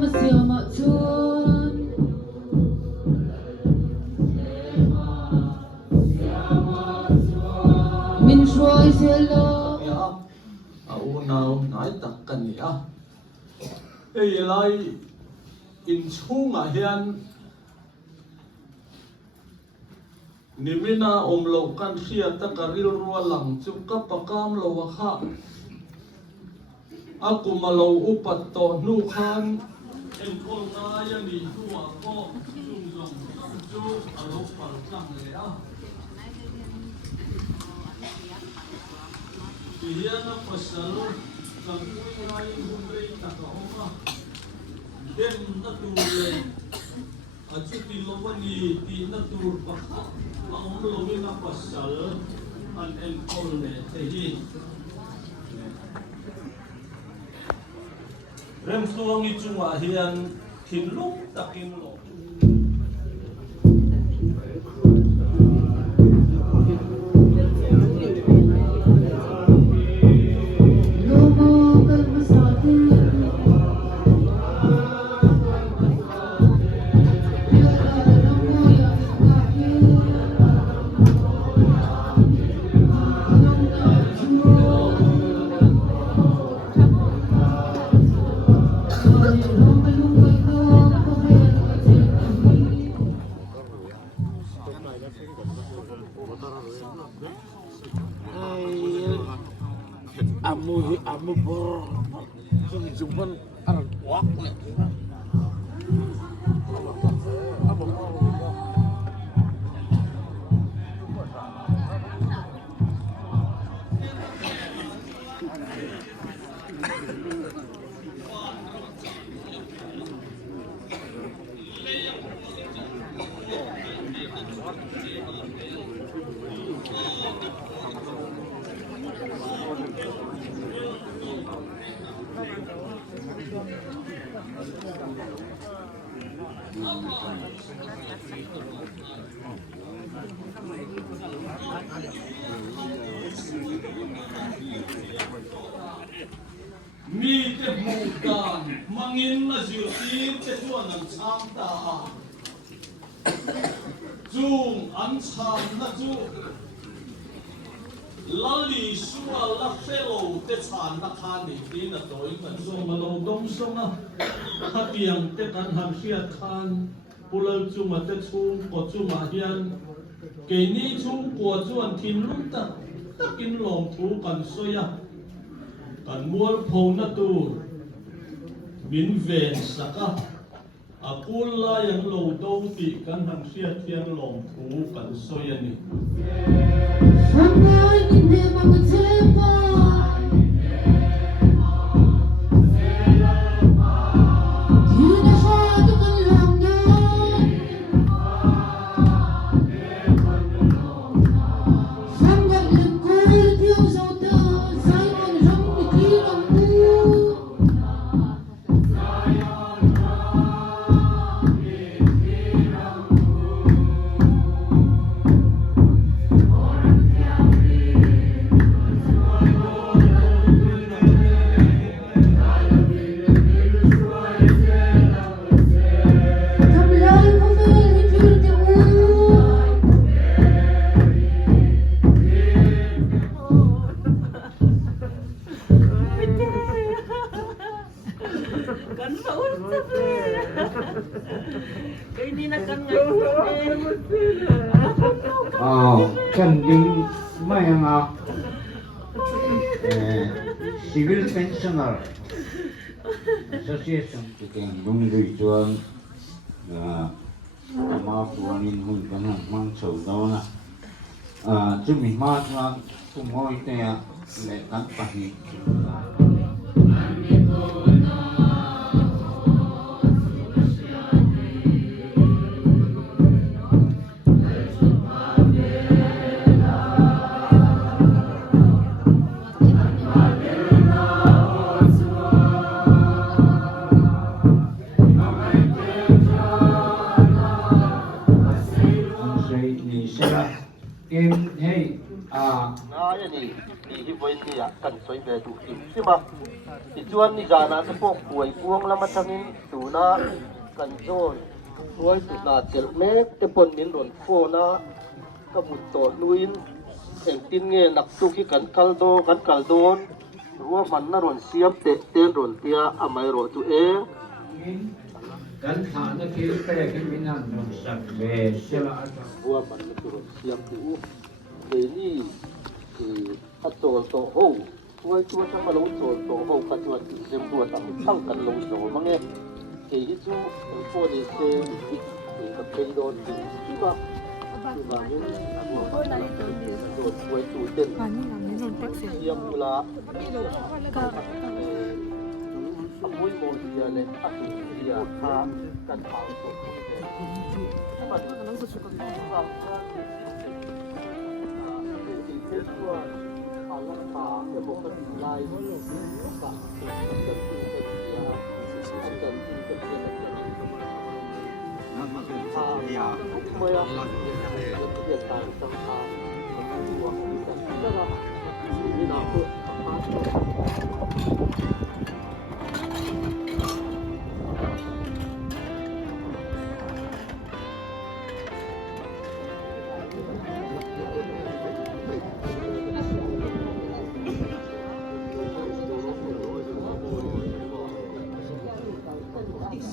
mà siêu mà chuan mình rồi sẽ lo au nào nói tất cả nhỉ ấy lại in chung à hiền nimina lo kan khia ta karil ruwa lang chu ka pakam lo kha aku malo upat to nu khan en ko na ya ni huwa ko chung jong chu alo pal tang le a Iyana pasalo sang kuirai humrei takahoma den natule achuti lowani ti natur pakha ang lowina pasal an enkol ne tehi rem tuang ichunga hian thinlung takin lo Amu bor jumpan arang wak mi te mukan mangin na zirti te chuan an cham ta chung an cham na chu lali suwa la fellow te chan na khan ni ti na toy kan so ma lo dom so na hatiang te kan ham sia khan pulal chu ma te chung ko chu ma hian ke ni chung ko chuan thin lum ta takin lom thu kan soya kan mual phau na tu min ven saka akul la yang lo do ti kan ham sia thiang lom thu kan soya ni Sampai ini mengecewakan Tidak satu kelangan Sampai lekul tiup sauda Saya menjam negeri kamu Kan ding mayang Civil Pensioner Association tukang lungdui chuan ma puanin hun kan mang chau do na chumi ma chuan tumoi te le kan pahi game hey Ngaya ni hi voi ni kan soi ve tu ki sima ti chuan ni jana te pok puai puang lama tangin tu na kan zon tuai tu na chel mek te pon min ron fo na ka mut to luin eng tin nge nak tu ki kan kal don ruwa man na ron siam te ten ron tia amai ro tu e kan thana ki pe ki minan non sak ve sela ata ruwa man na tu ron siam tu le ni a tol to ho tuai tu ta ma lo tol to ho ka tu ti sem tu ta thang kan lo so ma nge ke hi chu fo de se ki ka pe don ti ba tu ba ni do tuai tu ten siam pula amoy mo dia le aku dia ka kan hal tu ba tu kan so ko ba alam pa ke bukan lai ka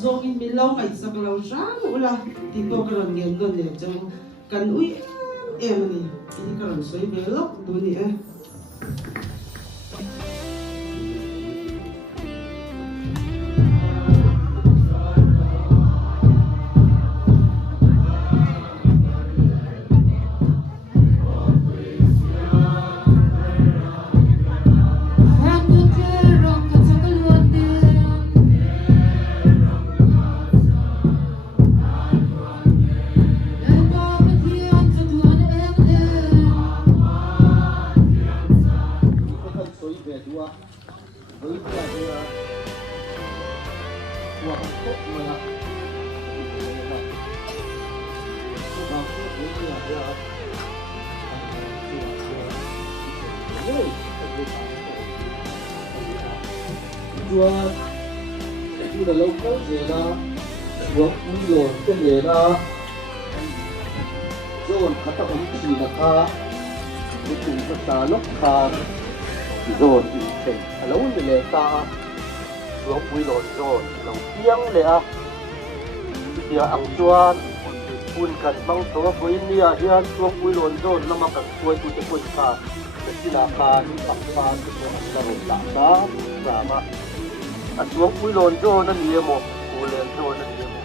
zongin milaw ay sa kalaw siya wala dito karon gendo ne jang kan uy ni ini karon soy belok duni Chua chu là lâu có gì đó xuống rồi cái gì đó rồi khát ta cũng chỉ là kha cái chuyện của ta lúc kha rồi thì phải lâu như lệ ta xuống vui rồi lâu tiếng lệ thì ăn chuan phun cần mang số với nia hiền xuống vui rồi nó mà cần xuôi tu cái kha cái gì là kha những bắp pha cái là rồi ta và mà at huwag po ilonjo na niya mo. Ulonjo na niya mo.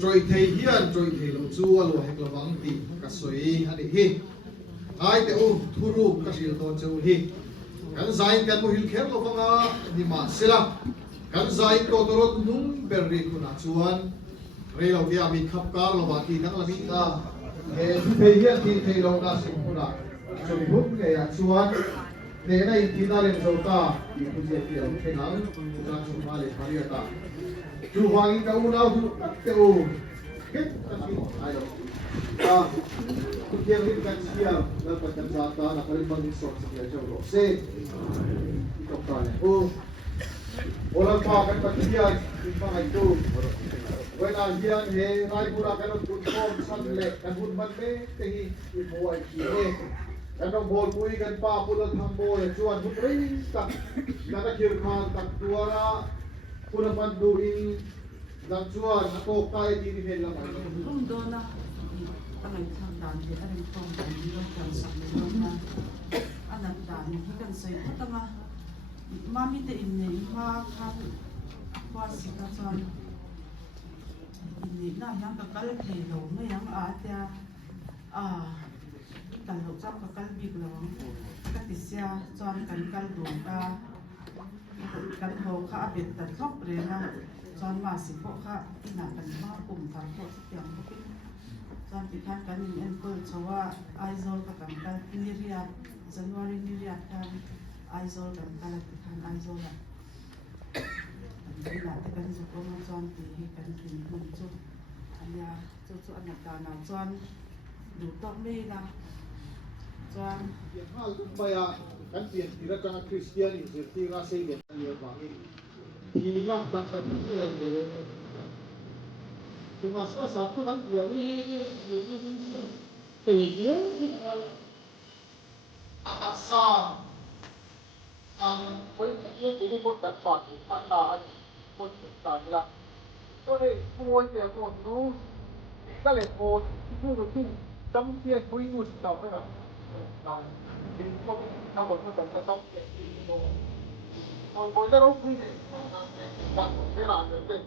trôi thầy hiền trôi thầy lâu chu alo hek lo vang ti ka soi ani hi ai te u thuru ka sil to chu hi kan zai kan mo hil kher lo vanga ni ma sila kan zai to torot nung berri kuna chuan re lo dia mi khap kar lo ba ti nang la mi ta e thầy hiền ti thầy lo na sim kuna so mi hum ke ya chuan ne na in ti na le zo ta i ku je ti lo ke nang na chu ma le pari ta chu wang in ka u na hu te u ke ka ti ai lo Kukian kan siap dapat kata nak kali bagi sok sekian jauh. Se itu kan. Orang pakai bagian timbang itu. Wena hian he rai pura kan pun kon sanle kan pun manme tehi ibuai kire. Kan bol pui kan pa pula thambol chuan putri tak kata kirman tak tuara pura panduin dan chuan aku kai di ni hela mai. Dona anay tandaan di aring pong kanilong kan sa milong na anak daan hikan sa ito tama mami te inni makan kwasi ka son inni na yang kakal helo na yang atya talok sa kakal biglong katisya son kankal dong ka kan ho ka abit tatlok prema son masipo ka inakan mga kumtarpo sa tiyang bukit San pikan kan in pul chawa aizol ka kan kan niriat January niriat kan aizol kan kan pikan aizol la ila te kan zo ko ma chon ti kan tin hun chu aya chu anak kana chon du tok me la chon Yang hal baya kan pian tira kana Kristian in tira sei ben dia bangi. Hilang tak terus Cuma satu kan dia asal poin dia jadi pun tak faham mana pun tak lah. So ni poin dia pun tu kalau pun itu tu tam dia poin tu tak apa. Jadi pun tak boleh tak tak poin dia orang pun tak benar betul.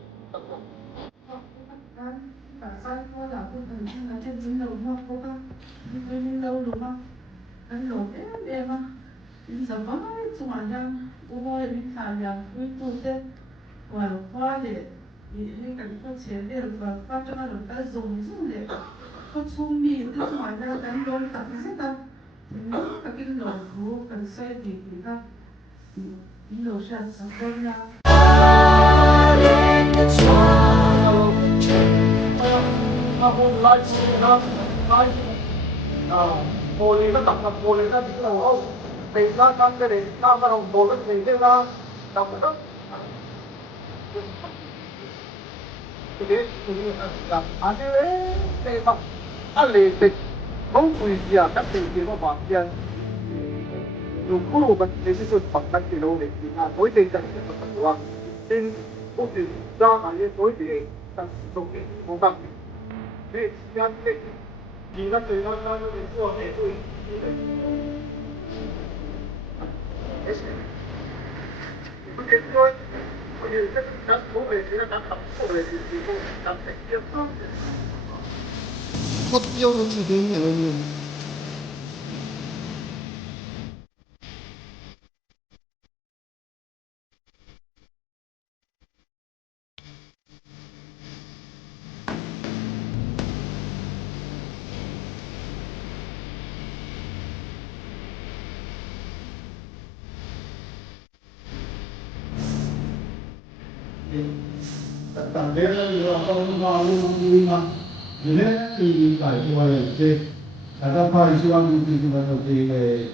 cả sai qua là tôi thấy là trên dưới lầu hoa cô ta tôi đi lâu đúng không anh lột em à đi giờ có chung là nhang cô ơi đi thả nhà tôi tu thế ngoài hoa để những cái con钱để và hoa cho nó được ta dùng để có chung mi tức ngoài ra đánh đốn tập rất là các cái lầu phú cần xây thì ta lầu sản xuất ra Aku live sini live boleh kan tak boleh kan kita oh beza kan dari kamera orang boleh beza lah tak betul jadi ini ada memang ada không tùy giờ các tình huống mà bạn tiền dù khu vực thế sự bằng cách từ đâu để tối tình trạng của tập đoàn trên khu vực ra mà lên tối thì tăng tổng cái cố gắng để nhân định nhìn ra từ nó đến của để tôi cái tôi bây giờ các bố về thì là các tập về thì tôi tập thể tiếp thôi cốt yêu như thế này tạm biệt là không vào luôn mà hết thì phải quay về trên. Đã phải siêu âm thì chúng ta đầu tiên về